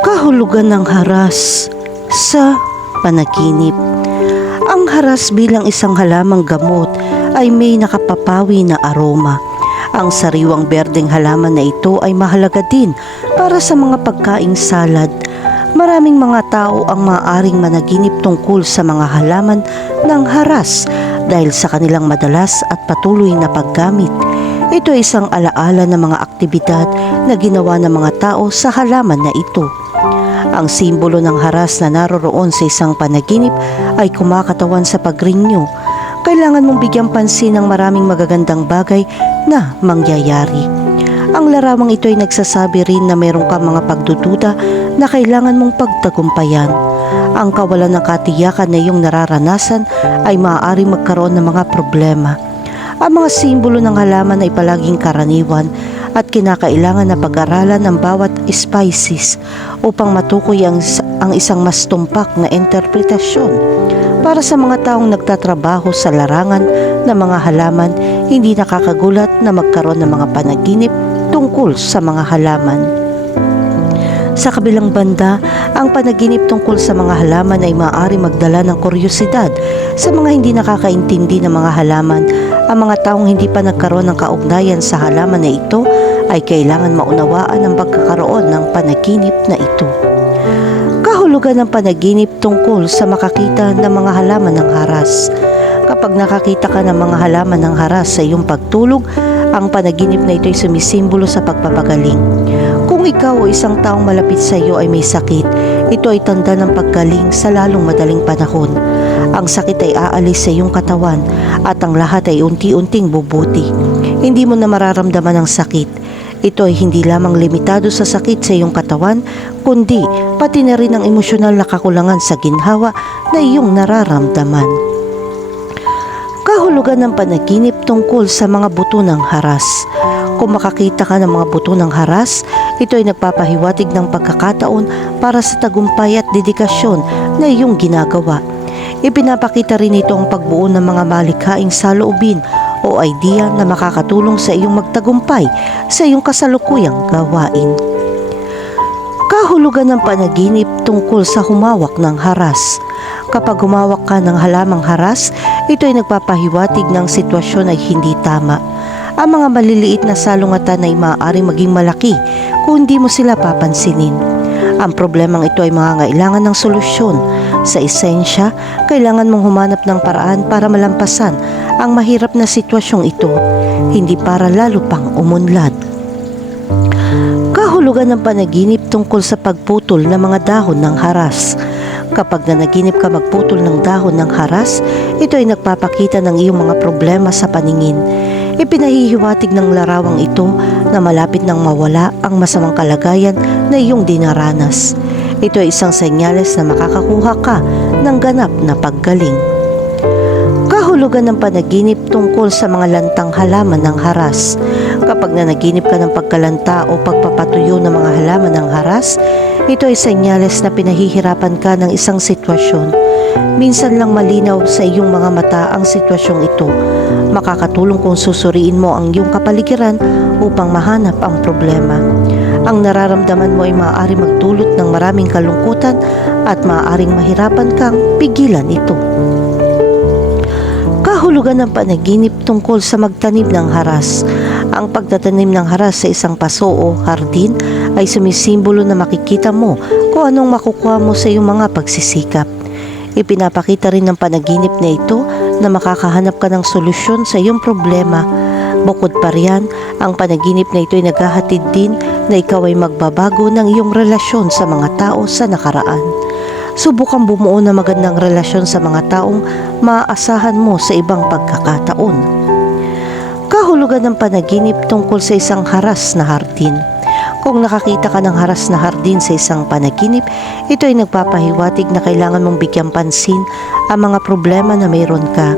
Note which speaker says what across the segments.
Speaker 1: Kahulugan ng haras sa panaginip. Ang haras bilang isang halamang gamot ay may nakapapawi na aroma. Ang sariwang berdeng halaman na ito ay mahalaga din para sa mga pagkaing salad. Maraming mga tao ang maaaring managinip tungkol sa mga halaman ng haras dahil sa kanilang madalas at patuloy na paggamit. Ito ay isang alaala ng mga aktibidad na ginawa ng mga tao sa halaman na ito. Ang simbolo ng haras na naroroon sa isang panaginip ay kumakatawan sa pagrinyo. Kailangan mong bigyang pansin ng maraming magagandang bagay na mangyayari. Ang larawang ito ay nagsasabi rin na mayroon kang mga pagdududa na kailangan mong pagtagumpayan. Ang kawalan ng katiyakan na iyong nararanasan ay maaari magkaroon ng mga problema. Ang mga simbolo ng halaman ay palaging karaniwan at kinakailangan na pag-aralan ng bawat species upang matukoy ang, ang isang mas tumpak na interpretasyon. Para sa mga taong nagtatrabaho sa larangan ng mga halaman, hindi nakakagulat na magkaroon ng mga panaginip tungkol sa mga halaman. Sa kabilang banda, ang panaginip tungkol sa mga halaman ay maaari magdala ng kuryosidad sa mga hindi nakakaintindi ng mga halaman. Ang mga taong hindi pa nagkaroon ng kaugnayan sa halaman na ito ay kailangan maunawaan ang pagkakaroon ng panaginip na ito. Kahulugan ng panaginip tungkol sa makakita ng mga halaman ng haras. Kapag nakakita ka ng mga halaman ng haras sa iyong pagtulog, ang panaginip na ito ay sumisimbolo sa pagpapagaling. Kung ikaw o isang taong malapit sa iyo ay may sakit, ito ay tanda ng paggaling sa lalong madaling panahon. Ang sakit ay aalis sa iyong katawan at ang lahat ay unti-unting bubuti. Hindi mo na mararamdaman ang sakit. Ito ay hindi lamang limitado sa sakit sa iyong katawan, kundi pati na rin ang emosyonal na kakulangan sa ginhawa na iyong nararamdaman. Kahulugan ng panaginip tungkol sa mga buto ng haras. Kung makakita ka ng mga buto ng haras, ito ay nagpapahiwatig ng pagkakataon para sa tagumpay at dedikasyon na iyong ginagawa. Ipinapakita rin ito ang pagbuo ng mga malikhaing saloobin o idea na makakatulong sa iyong magtagumpay sa iyong kasalukuyang gawain. Kahulugan ng panaginip tungkol sa humawak ng haras. Kapag humawak ka ng halamang haras, ito ay nagpapahiwatig ng sitwasyon ay hindi tama. Ang mga maliliit na salungatan ay maaaring maging malaki kung hindi mo sila papansinin. Ang problemang ito ay mangangailangan ng solusyon. Sa esensya, kailangan mong humanap ng paraan para malampasan ang mahirap na sitwasyong ito, hindi para lalo pang umunlad. Kahulugan ng panaginip tungkol sa pagputol ng mga dahon ng haras. Kapag nanaginip ka magputol ng dahon ng haras, ito ay nagpapakita ng iyong mga problema sa paningin. Ipinahihiwatig ng larawang ito na malapit nang mawala ang masamang kalagayan na iyong dinaranas. Ito ay isang senyales na makakakuha ka ng ganap na paggaling. Kahulugan ng panaginip tungkol sa mga lantang halaman ng haras. Kapag nanaginip ka ng pagkalanta o pagpapatuyo ng mga halaman ng haras, ito ay senyales na pinahihirapan ka ng isang sitwasyon. Minsan lang malinaw sa iyong mga mata ang sitwasyong ito. Makakatulong kung susuriin mo ang iyong kapaligiran upang mahanap ang problema. Ang nararamdaman mo ay maaari magdulot ng maraming kalungkutan at maaaring mahirapan kang pigilan ito. Kahulugan ng panaginip tungkol sa magtanim ng haras. Ang pagtatanim ng haras sa isang paso o hardin ay sumisimbolo na makikita mo kung anong makukuha mo sa iyong mga pagsisikap. Ipinapakita rin ng panaginip na ito na makakahanap ka ng solusyon sa iyong problema. Bukod pa riyan, ang panaginip na ito ay naghahatid din na ikaw ay magbabago ng iyong relasyon sa mga tao sa nakaraan. Subukang bumuo ng magandang relasyon sa mga taong maaasahan mo sa ibang pagkakataon. Kahulugan ng panaginip tungkol sa isang haras na hardin. Kung nakakita ka ng haras na hardin sa isang panaginip, ito ay nagpapahiwatig na kailangan mong bigyan pansin ang mga problema na mayroon ka.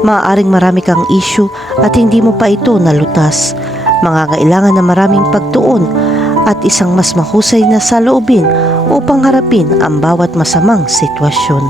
Speaker 1: Maaaring marami kang issue at hindi mo pa ito nalutas. Mangangailangan na maraming pagtuon at isang mas mahusay na saloobin upang harapin ang bawat masamang sitwasyon.